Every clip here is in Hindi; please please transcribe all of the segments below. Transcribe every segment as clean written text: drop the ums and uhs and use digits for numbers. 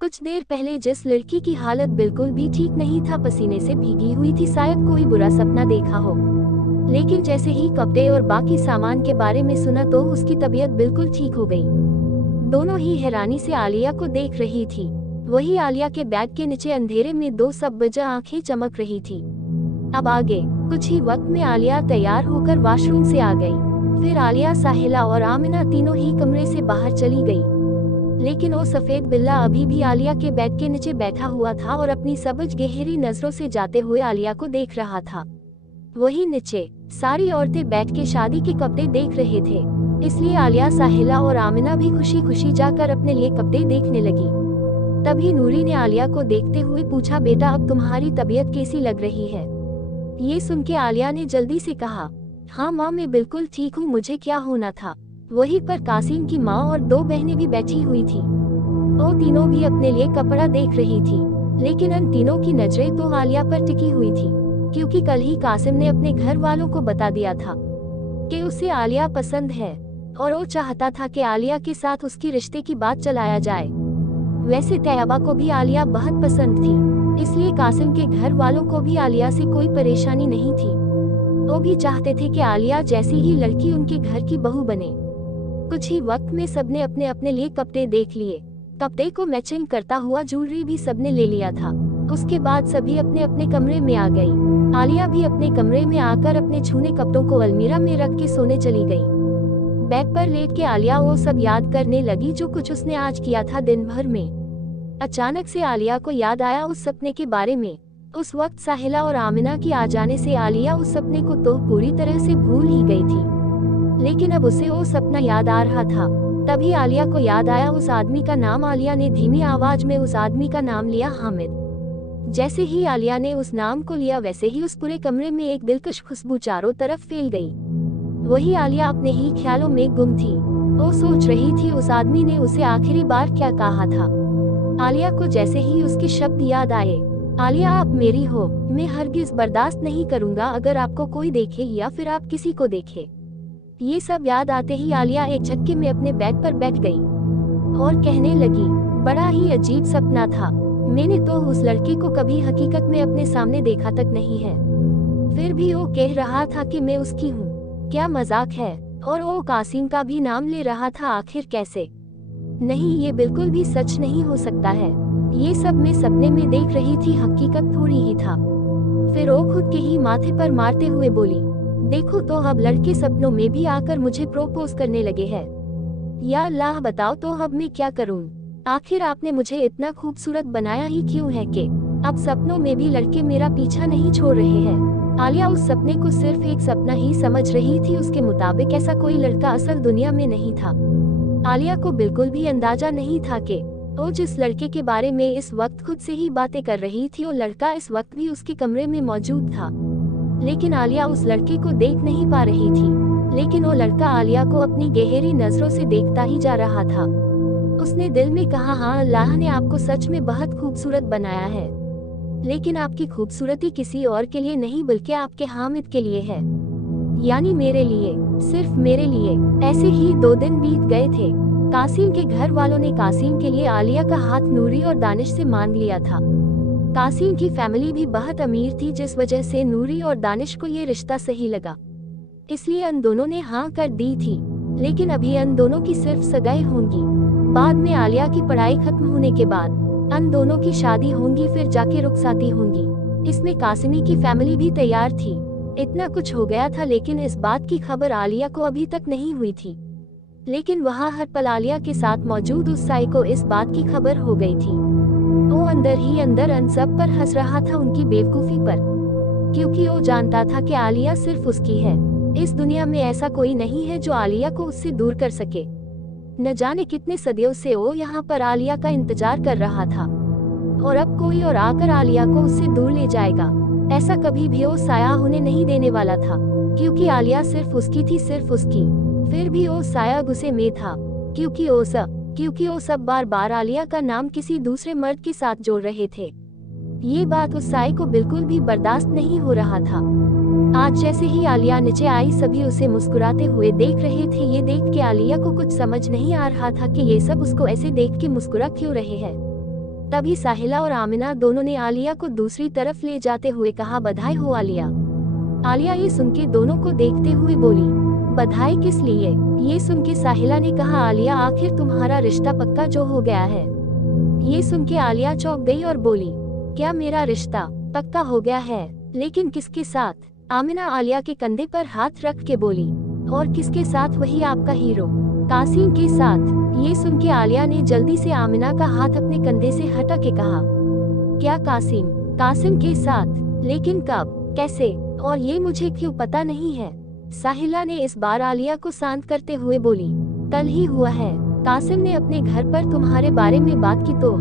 कुछ देर पहले जिस लड़की की हालत बिल्कुल भी ठीक नहीं था, पसीने से भीगी हुई थी, शायद कोई बुरा सपना देखा हो। लेकिन जैसे ही कपड़े और बाकी सामान के बारे में सुना तो उसकी तबीयत बिल्कुल ठीक हो गई। दोनों ही हैरानी से आलिया को देख रही थी। वही आलिया के बैग के नीचे अंधेरे में दो सब वजह आंखें चमक रही थी। अब आगे कुछ ही वक्त में आलिया तैयार होकर वॉशरूम से आ गई। फिर आलिया, साहिला और आमिना तीनों ही कमरे से बाहर चली गई। लेकिन वो सफेद बिल्ला अभी भी आलिया के बेड के नीचे बैठा हुआ था और अपनी सबज गहरी नजरों से जाते हुए आलिया को देख रहा था। वही नीचे सारी औरतें बैठ के शादी के कपड़े देख रहे थे, इसलिए आलिया, साहिला और आमिना भी खुशी खुशी जाकर अपने लिए कपड़े देखने लगी। तभी नूरी ने आलिया को देखते हुए पूछा, बेटा अब तुम्हारी तबीयत कैसी लग रही है? ये सुन के आलिया ने जल्दी से कहा, हाँ माँ, मैं बिल्कुल ठीक हूँ, मुझे क्या होना था। वहीं पर कासिम की माँ और दो बहनें भी बैठी हुई थी। वो तीनों भी अपने लिए कपड़ा देख रही थी, लेकिन उन तीनों की नजरें तो आलिया पर टिकी हुई थी, क्योंकि कल ही कासिम ने अपने घर वालों को बता दिया था कि उसे आलिया पसंद है और वो चाहता था कि आलिया के साथ उसकी रिश्ते की बात चलाया जाए। वैसे तैयबा को भी आलिया बहुत पसंद थी, इसलिए कासिम के घर वालों को भी आलिया से कोई परेशानी नहीं थी। वो भी चाहते थे कि आलिया जैसी ही लड़की उनके घर की बहू बने। कुछ ही वक्त में सबने अपने अपने लिए कपड़े देख लिए। कपड़े को मैचिंग करता हुआ ज्वेलरी भी सबने ले लिया था। उसके बाद सभी अपने अपने कमरे में आ गई। आलिया भी अपने कमरे में आकर अपने छूने कपड़ों को अलमीरा में रख के सोने चली गई। बेड पर लेट के आलिया वो सब याद करने लगी जो कुछ उसने आज किया था दिन भर में। अचानक से आलिया को याद आया उस सपने के बारे में। उस वक्त साहिला और आमिना की आ जाने से आलिया उस सपने को तो पूरी तरह से भूल ही गई थी, लेकिन अब उसे वो सपना याद आ रहा था। तभी आलिया को याद आया उस आदमी का नाम। आलिया ने धीमी आवाज में उस आदमी का नाम लिया, हामिद। जैसे ही आलिया ने उस नाम को लिया, वैसे ही उस पूरे कमरे में एक दिलकश खुशबू चारों तरफ फैल गई। वही आलिया अपने ही ख्यालों में गुम थी। वो सोच रही थी उस आदमी ने उसे आखिरी बार क्या कहा था। आलिया को जैसे ही उसके शब्द याद आए, आलिया आप मेरी हो, मैं हरगिज बर्दाश्त नहीं करूंगा अगर आपको कोई देखे या फिर आप किसी को देखे। ये सब याद आते ही आलिया एक झटके में अपने बेड पर बैठ गई और कहने लगी, बड़ा ही अजीब सपना था। मैंने तो उस लड़के को कभी हकीकत में अपने सामने देखा तक नहीं है, फिर भी वो कह रहा था कि मैं उसकी हूँ। क्या मजाक है? और वो कासिम का भी नाम ले रहा था, आखिर कैसे? नहीं, ये बिल्कुल भी सच नहीं हो सकता है। ये सब मैं सपने में देख रही थी, हकीकत थोड़ी ही था। फिर वो खुद के ही माथे पर मारते हुए बोली, देखो तो अब लड़के सपनों में भी आकर मुझे प्रोपोज करने लगे हैं। या अल्लाह, बताओ तो अब मैं क्या करूं? आखिर आपने मुझे इतना खूबसूरत बनाया ही क्यों है कि अब सपनों में भी लड़के मेरा पीछा नहीं छोड़ रहे हैं। आलिया उस सपने को सिर्फ एक सपना ही समझ रही थी। उसके मुताबिक ऐसा कोई लड़का असल दुनिया में नहीं था। आलिया को बिल्कुल भी अंदाजा नहीं था कि वो जिस लड़के के बारे में इस वक्त खुद से ही बातें कर रही थी, वो लड़का इस वक्त भी उसके कमरे में मौजूद था। लेकिन आलिया उस लड़के को देख नहीं पा रही थी, लेकिन वो लड़का आलिया को अपनी गहरी नजरों से देखता ही जा रहा था। उसने दिल में कहा, हाँ, अल्लाह ने आपको सच में बहुत खूबसूरत बनाया है, लेकिन आपकी खूबसूरती किसी और के लिए नहीं बल्कि आपके हामिद के लिए है, यानी मेरे लिए, सिर्फ मेरे लिए। ऐसे ही 2 दिन बीत गए थे। कासिम के घर वालों ने कासिम के लिए आलिया का हाथ नूरी और दानिश से मांग लिया था। कासिम की फैमिली भी बहुत अमीर थी, जिस वजह से नूरी और दानिश को ये रिश्ता सही लगा, इसलिए उन दोनों ने हाँ कर दी थी। लेकिन अभी उन दोनों की सिर्फ सगाई होंगी। बाद में आलिया की पढ़ाई खत्म होने के बाद उन दोनों की शादी होंगी, फिर जाके रुखसाती होंगी। इसमें कासिमी की फैमिली भी तैयार थी। इतना कुछ हो गया था, लेकिन इस बात की खबर आलिया को अभी तक नहीं हुई थी। लेकिन वहाँ हर पल आलिया के साथ मौजूद उस साई को इस बात की खबर हो गई थी। वो अंदर ही अंदर उन सब पर हंस रहा था, उनकी बेवकूफी पर, क्योंकि वो जानता था कि आलिया सिर्फ उसकी है। इस दुनिया में ऐसा कोई नहीं है जो आलिया को उससे दूर कर सके। न जाने कितने सदियों से वो यहाँ पर आलिया का इंतजार कर रहा था, और अब कोई और आकर आलिया को उससे दूर ले जाएगा। ऐसा कभी भी वो साया होने नहीं देने वाला था, क्योंकि आलिया सिर्फ उसकी थी, सिर्फ उसकी। फिर भी वो साया गुस्से में था, क्योंकि वो सब बार बार आलिया का नाम किसी दूसरे मर्द के साथ जोड़ रहे थे। ये बात उस साई को बिल्कुल भी बर्दाश्त नहीं हो रहा था। आज जैसे ही आलिया नीचे आई, सभी उसे मुस्कुराते हुए देख रहे थे। ये देख के आलिया को कुछ समझ नहीं आ रहा था कि ये सब उसको ऐसे देख के मुस्कुरा क्यों रहे हैं। तभी साहिला और आमिना दोनों ने आलिया को दूसरी तरफ ले जाते हुए कहा, बधाई हो आलिया। आलिया ये सुन के दोनों को देखते हुए बोली, बधाई किस लिए? ये सुन के साहिला ने कहा, आलिया आखिर तुम्हारा रिश्ता पक्का जो हो गया है। ये सुन के आलिया चौंक गई और बोली, क्या मेरा रिश्ता पक्का हो गया है? लेकिन किसके साथ? आमिना आलिया के कंधे पर हाथ रख के बोली, और किसके साथ? वही आपका हीरो कासिम के साथ। ये सुन के आलिया ने जल्दी से आमिना का हाथ अपने कंधे से हटा के कहा, क्या कासिम? कासिम के साथ? लेकिन कब, कैसे, और ये मुझे क्यों पता नहीं है? साहिला ने इस बार आलिया को शांत करते हुए बोली, कल ही हुआ है। कासिम ने अपने घर पर तुम्हारे बारे में बात की तो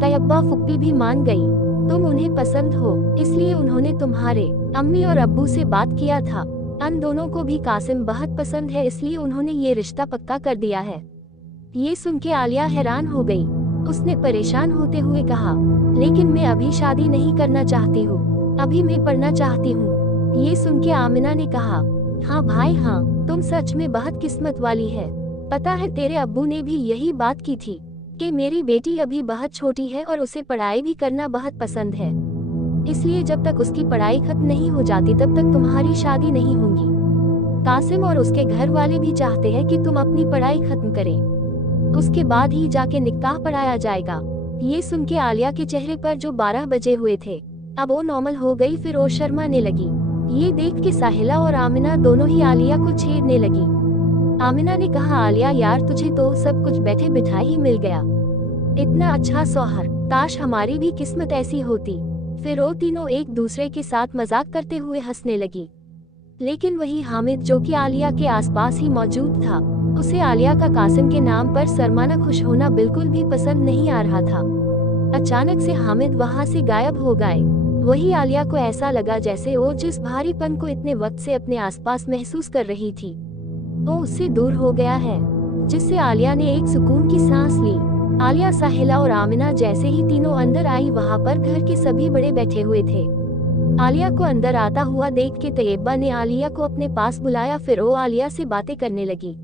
तैयबा फुप्पी भी मान गई। तुम उन्हें पसंद हो, इसलिए उन्होंने तुम्हारे अम्मी और अब्बू से बात किया था। अन दोनों को भी कासिम बहुत पसंद है, इसलिए उन्होंने ये रिश्ता पक्का कर दिया है। ये सुन के आलिया हैरान हो गई। उसने परेशान होते हुए कहा, लेकिन मैं अभी शादी नहीं करना चाहती हूँ, अभी मैं पढ़ना चाहती हूँ। ये सुन के आमिना ने कहा, हाँ भाई हाँ, तुम सच में बहुत किस्मत वाली है। पता है तेरे अब्बू ने भी यही बात की थी कि मेरी बेटी अभी बहुत छोटी है और उसे पढ़ाई भी करना बहुत पसंद है, इसलिए जब तक उसकी पढ़ाई खत्म नहीं हो जाती तब तक तुम्हारी शादी नहीं होगी। कासिम और उसके घर वाले भी चाहते हैं कि तुम अपनी पढ़ाई खत्म करें, उसके बाद ही जाके निकाह पढ़ाया जाएगा। ये सुन के आलिया के चेहरे पर जो 12 बजे हुए थे अब वो नॉर्मल हो गई, फिर वो शर्माने लगी। ये देख के साहिला और आमिना दोनों ही आलिया को छेड़ने लगी। आमिना ने कहा, आलिया यार तुझे तो सब कुछ बैठे बिठाए ही मिल गया, इतना अच्छा सौहर, काश हमारी भी किस्मत ऐसी होती। फिर वो तीनों एक दूसरे के साथ मजाक करते हुए हंसने लगी। लेकिन वही हामिद जो कि आलिया के आसपास ही मौजूद था, उसे आलिया का कासिम के नाम पर शर्माना खुश होना बिल्कुल भी पसंद नहीं आ रहा था। अचानक से हामिद वहां से गायब हो गए। वही आलिया को ऐसा लगा जैसे वो जिस भारीपन को इतने वक्त से अपने आसपास महसूस कर रही थी वो उससे दूर हो गया है, जिससे आलिया ने एक सुकून की सांस ली। आलिया, साहिला और आमिना जैसे ही तीनों अंदर आई, वहां पर घर के सभी बड़े बैठे हुए थे। आलिया को अंदर आता हुआ देख के तैयबा ने आलिया को अपने पास बुलाया, फिर वो आलिया से बातें करने लगी।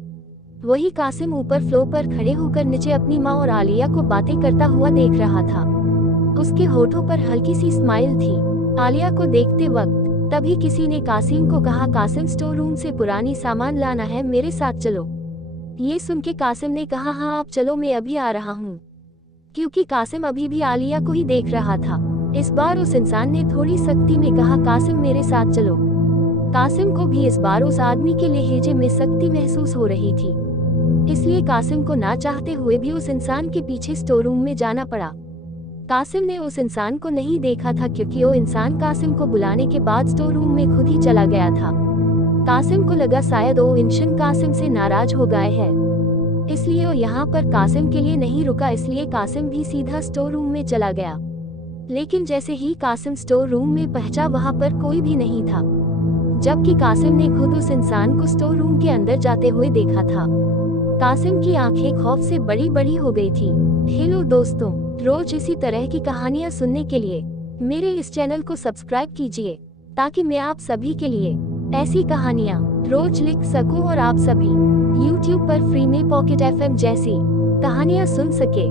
वही कासिम ऊपर फ्लोर पर खड़े होकर नीचे अपनी माँ और आलिया को बातें करता हुआ देख रहा था। उसके होठों पर हल्की सी स्माइल थी आलिया को देखते वक्त। तभी किसी ने कासिम को कहा, कासिम स्टोर रूम से पुरानी सामान लाना है, मेरे साथ चलो। ये सुन के कासिम ने कहा, हाँ आप चलो, मैं अभी आ रहा हूँ। क्योंकि कासिम अभी भी आलिया को ही देख रहा था। इस बार उस इंसान ने थोड़ी सख्ती में कहा, कासिम मेरे साथ चलो। कासिम को भी इस बार उस आदमी के लहजे में सख्ती महसूस हो रही थी, इसलिए कासिम को ना चाहते हुए भी उस इंसान के पीछे स्टोर रूम में जाना पड़ा। कासिम ने उस इंसान को नहीं देखा था क्योंकि वो इंसान कासिम को बुलाने के बाद स्टोर रूम में खुद ही चला गया था। कासिम को लगा शायद वो इंसान कासिम से नाराज हो गए है, इसलिए वो यहाँ पर कासिम के लिए नहीं रुका, इसलिए कासिम भी सीधा स्टोर रूम में चला गया। लेकिन जैसे ही कासिम स्टोर रूम में पहुंचा वहाँ पर कोई भी नहीं था, जबकि कासिम ने खुद उस इंसान को स्टोर रूम के अंदर जाते हुए देखा था। कासिम की आंखें खौफ से बड़ी बड़ी हो गई थी। हेलो दोस्तों, रोज इसी तरह की कहानियाँ सुनने के लिए मेरे इस चैनल को सब्सक्राइब कीजिए, ताकि मैं आप सभी के लिए ऐसी कहानियाँ रोज लिख सकूं और आप सभी YouTube पर फ्री में पॉकेट FM जैसी कहानियाँ सुन सके।